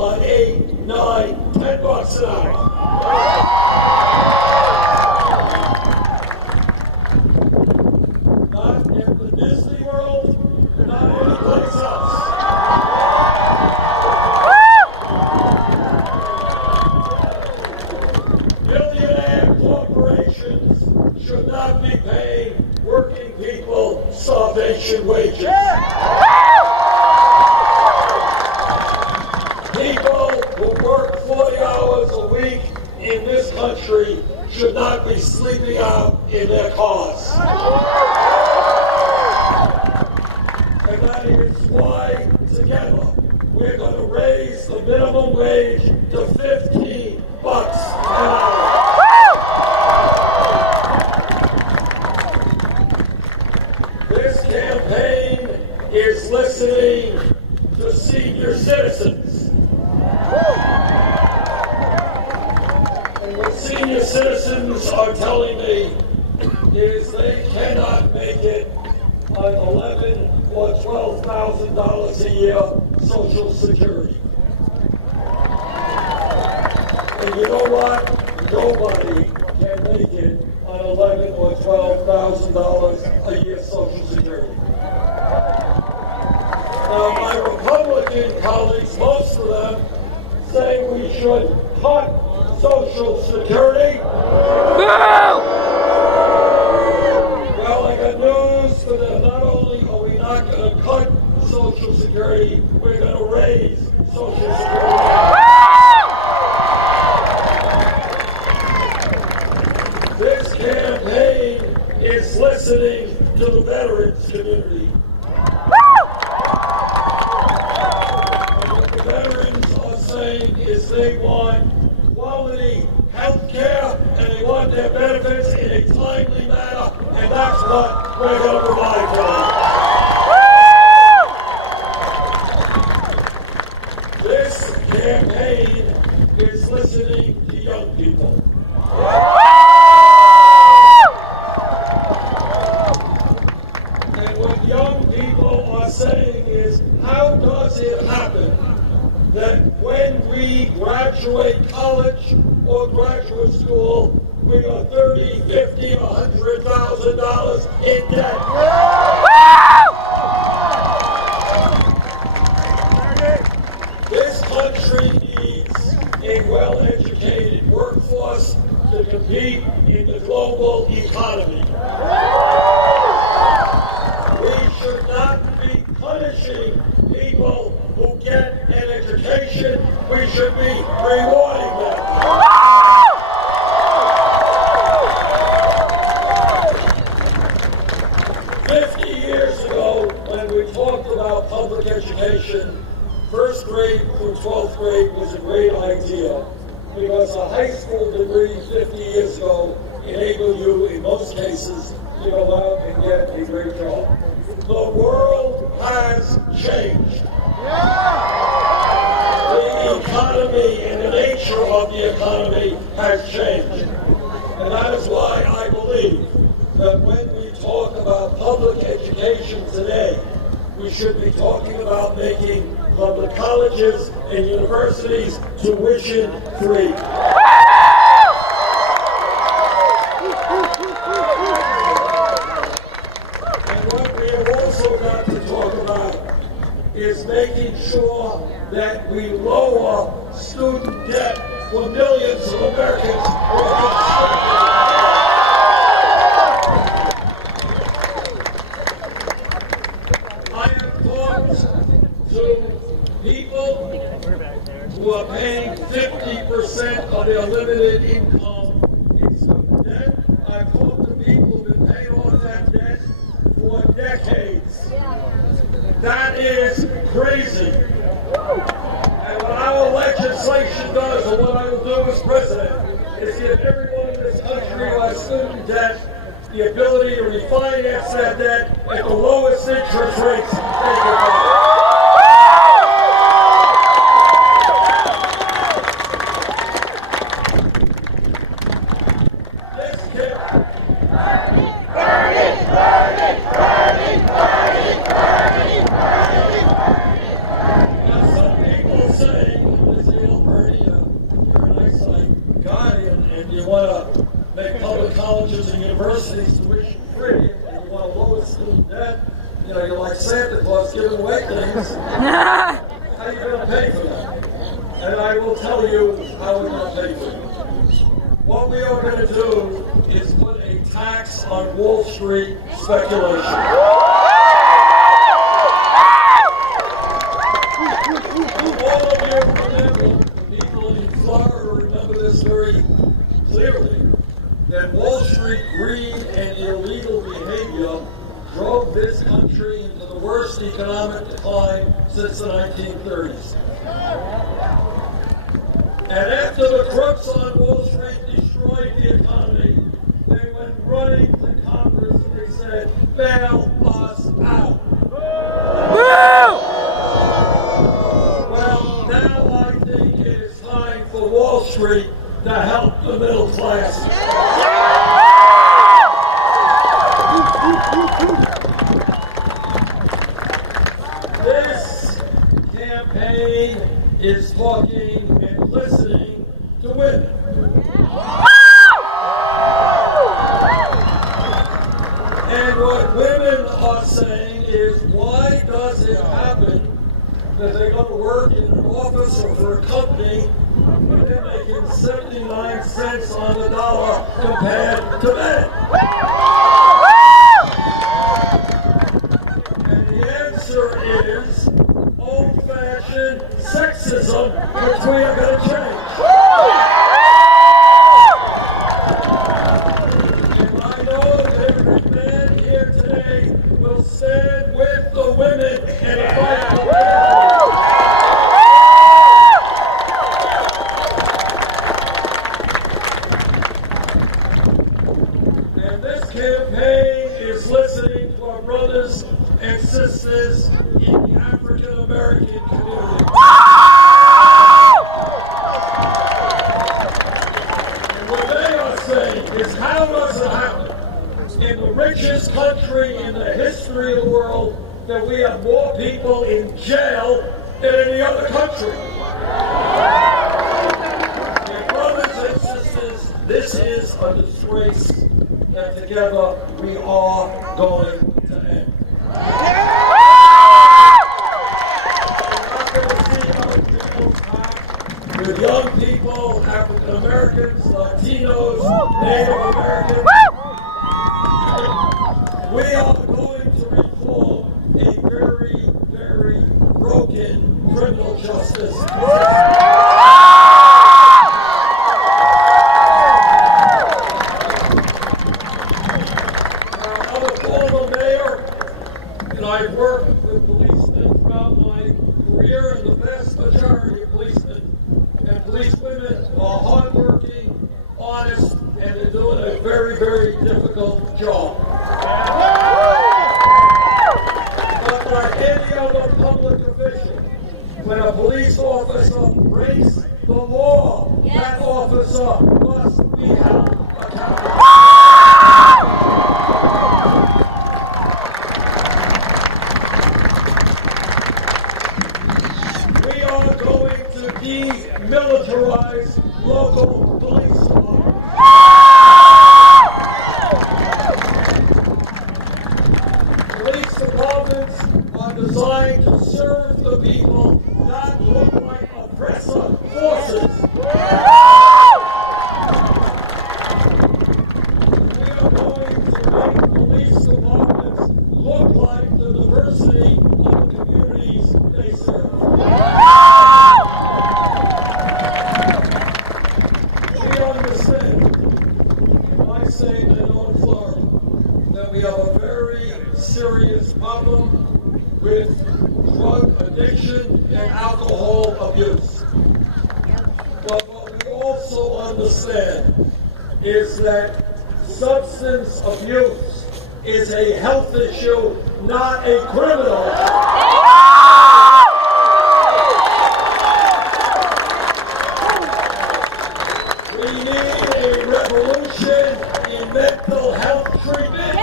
on 8, 9, 10 bucks an hour. Not in the Disney World, not anyplace else. Billionaire corporations should not be paying working people starvation wages. People who work 40 hours a week in this country should not be sleeping out in their cars. And that is why, together, we're going to raise the minimum wage to 15 bucks an hour. This campaign is listening to senior citizens. And what senior citizens are telling me is they cannot make it on $11,000 or $12,000 a year Social Security. And you know what? Nobody can make it on $11,000 or $12,000 a year Social Security. Now, my Republican colleagues, most of them, say we should cut Social Security. No! Well, I got news for them. Not only are we not going to cut Social Security, we're going to raise Social Security. This campaign is listening to the veterans community. What the veterans are saying is they want quality health care and they want their benefits in a timely manner, and that's what we're going to provide for them. This campaign is listening to young people. And what young people are saying is, how does it happen that when we graduate college or graduate school, we are $30,000, $50,000, $100,000 in debt? This country needs a well-educated workforce to compete in the global economy. We should not be punishing people who get an education. We should be rewarding them. 50 years ago, when we talked about public education, first grade through 12th grade was a great idea because a high school degree 50 years ago enabled you, in most cases, to go out and get a great job. The world has changed. The economy and the nature of the economy has changed. And that is why I believe that when we talk about public education today, we should be talking about making public colleges and universities tuition free. And what we have also got to talk about is making sure that we lower student debt for millions of Americans who are I have talked to people who are paying 50% of their limited income in student debt. I've talked to people who have been paying off that debt for decades. That is crazy. And what our legislation does, and what I will do as president, is give everyone in this country who has student debt the ability to refinance that debt at the lowest interest rates they can find. Now some people say like Santa Claus giving away things. How are you going to pay for that? And I will tell you how we're going to pay for it. What we are going to do is put a tax on Wall Street speculation. All of you remember, people in Florida remember this very clearly, that Wall Street greed and illegal behavior drove this country into the worst economic decline since the 1930s. And after the crooks on Wall Street destroyed the economy, they went running to Congress and they said, bail us out. Well, now I think it is time for Wall Street to help the middle class. This campaign is talking and listening to women. And what women are saying is, why does it happen that they go to work in an office or for a company and they're making 79 cents on the dollar compared to men? And the answer is old-fashioned sexism, which we are going to change. And I know that every man here today will stand with the women and fight for women. And this campaign is listening to our brothers and sisters in the African American community. And what they are saying is, how does it happen in the richest country in the history of the world that we have more people in jail than any other country? And brothers and sisters, this is a disgrace that together we are going to end. With young people, African Americans, Latinos, Native Americans, we are going to reform a very, very broken criminal justice system. I'm a former mayor, and I've worked with policemen throughout my career, and the vast majority of policemen and policewomen are hardworking, honest, and they're doing a very, very difficult job. But like any other public official, when a police officer breaks the law, that officer must be held accountable. We are going to demilitarize local police departments. Police departments are designed to serve the people, not look like oppressor forces. We are going to make police departments look like the diversity of the communities they serve. We understand, and I say that in Florida, that we have a very serious problem with drug addiction and alcohol abuse. But what we also understand is that substance abuse is a health issue, not a criminal issue. We need a revolution in mental health treatment.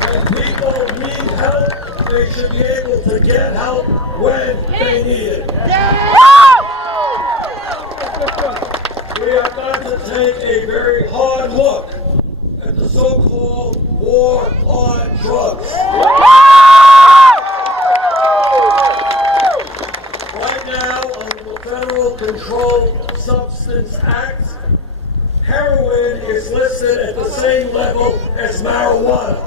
When people need help, they should be able to get help when they need it. We have got to take a very hard look with the so-called war on drugs. Right now, under the Federal Controlled Substance Act, heroin is listed at the same level as marijuana.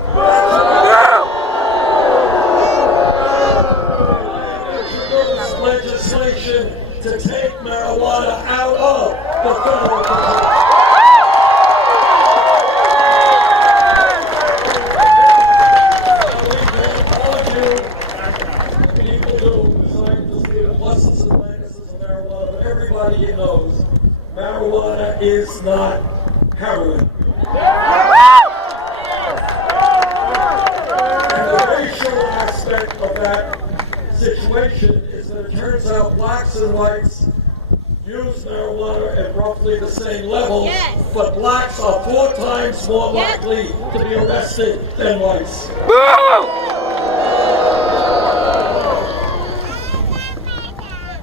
Legislation to take marijuana out of the federal control. People do, scientists do, pluses and minuses of marijuana, but everybody knows marijuana is not heroin. And the racial aspect of that situation is that it turns out blacks and whites use marijuana at roughly the same levels, yes, but blacks are 4 times more likely to be arrested than whites.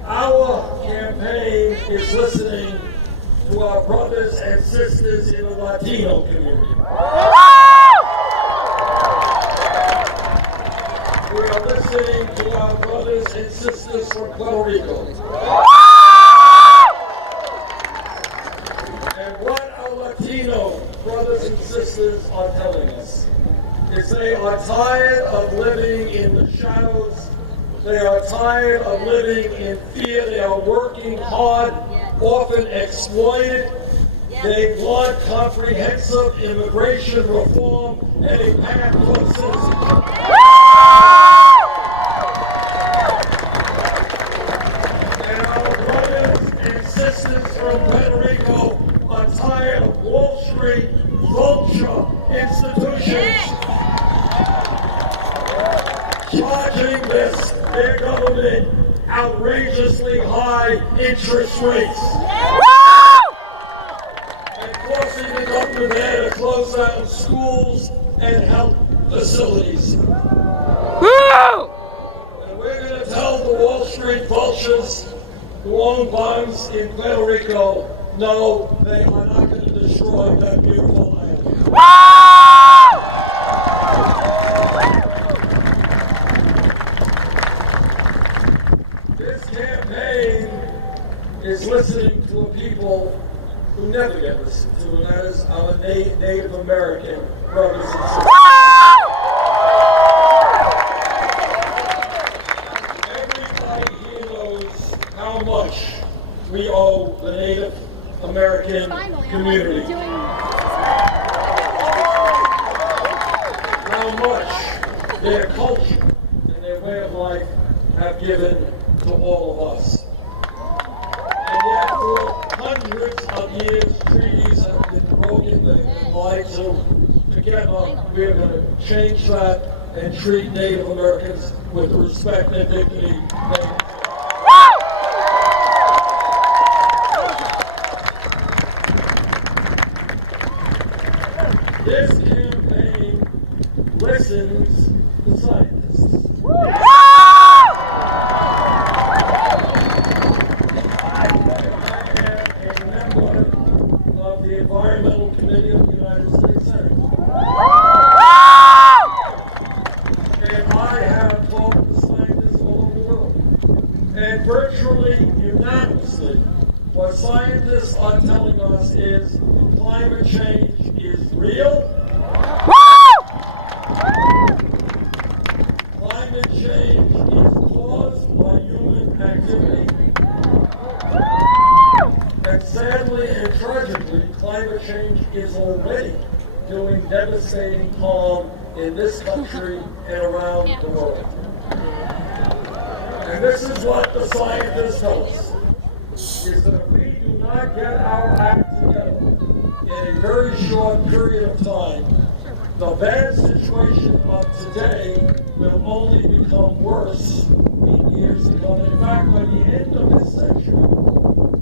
Our campaign is listening to our brothers and sisters in the Latino community. We are listening to our brothers and sisters from Puerto Rico. And what our Latino brothers and sisters are telling us is they are tired of living in the shadows. They are tired of living in fear. They are working hard, often exploited. They want comprehensive immigration reform and a path toward citizenship. From Puerto Rico are tired of Wall Street vulture institutions charging their government outrageously high interest rates and forcing the government there to close down schools and health facilities. And we're going to tell the Wall Street vultures who own bonds in Puerto Rico, no, they are not going to destroy that beautiful land. This campaign is listening to a people who never get listened to, and that is our Native American brothers and sisters. How much we owe the Native American community. How much their culture and their way of life have given to all of us. And yet for hundreds of years, treaties have been broken, they've been lied to. Together, we're going to change that and treat Native Americans with the respect and dignity they deserve. This campaign listens to scientists. I am a member of the Environmental Committee of the United States Senate. And I have talked to scientists all over the world. And virtually unanimously, what scientists are telling us is climate change is real. Climate change is caused by human activity. And sadly and tragically, climate change is already doing devastating harm in this country and around the world. And this is what the scientists tell us, is that if we do not get our act together in a very short period of time, the bad situation of today will only become worse in years to come. In fact, by the end of this century,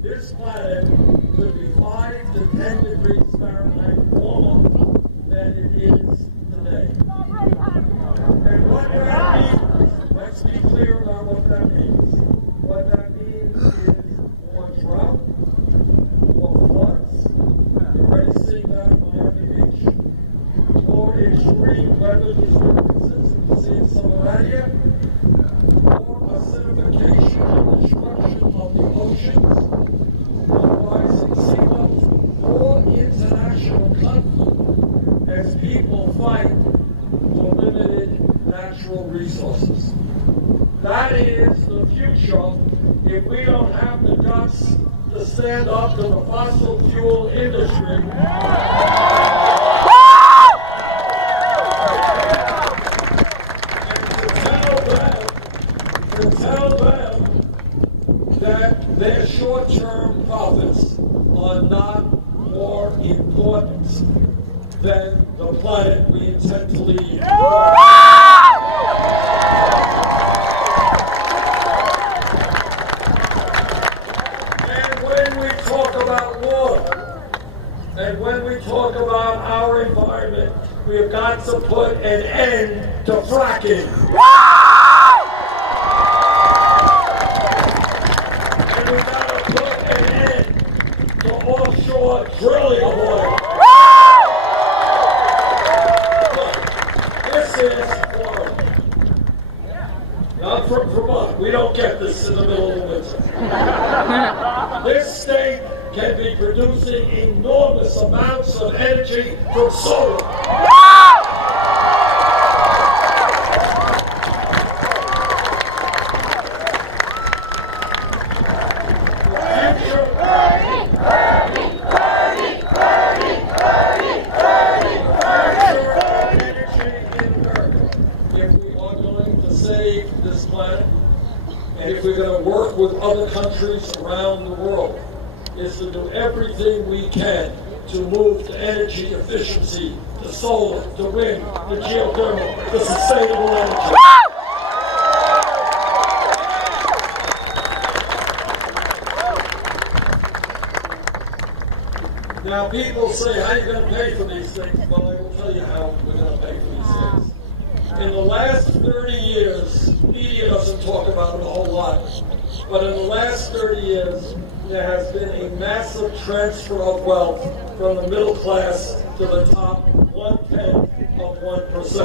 this planet could be 5 to 10 degrees Fahrenheit warmer than it is today. And what that means, let's be clear about what that means. What that means is more drought, more floods. You're already seeing that in Miami Beach. extreme weather disturbances we see in Somalia, or acidification and destruction of the oceans, rising sea levels, or international conflict as people fight for limited natural resources. That is the future if we don't have the guts to stand up to the fossil fuel industry. And to tell them that their short-term profits are not more important than the planet we intend to leave. And when we talk about our environment, we have got to put an end to fracking. And we've got to put an end to offshore drilling of oil. Look, this is Florida. I'm from Vermont. We don't get this in the middle of the winter. This state can be producing enormous amounts of energy from solar. If we are going to save this planet, and if we're going to work with other countries around the world, is to do everything we can to move to energy efficiency, to solar, to wind, to geothermal, to sustainable energy. Now people say, how are you going to pay for these things? Well, I will tell you how we're going to pay for these things. In the last 30 years, media doesn't talk about it a whole lot, but in the last 30 years, there has been a massive transfer of wealth from the middle class to the top 1/10 of 1%.